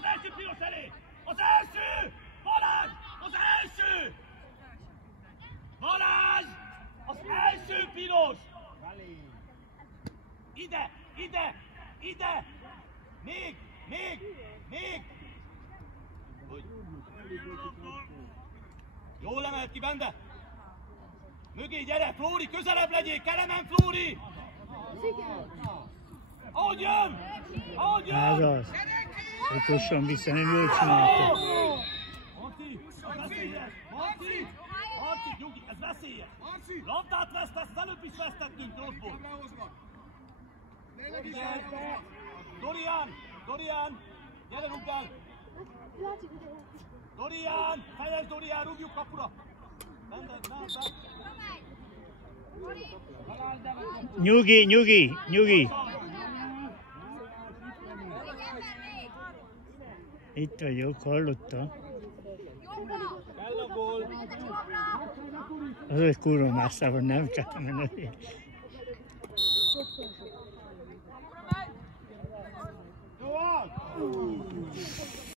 az első piros elé! Az első! Balázs! Az első! Balázs! Az első piros! Ide! Ide! Ide! Még! Jól emelt ki benne! Mögé gyere, Flóri, közelebb legyél, Kelemen, Flóri! Ahogy jön! Ez az. Okosan vissza, nem jól csinálta. Marci, ez veszélyes! Marci, nyugi, ez veszélyes! Labdát vesztesz, előbb is vesztettünk rosszból! Dorian! Gyere, rúgd el! Dorian! Fejezd, Dorian, rúgjuk kapura! Nyugi! Itt vagyok, hallottam. Kell a gól! Az egy kurva másszában nem kell menni.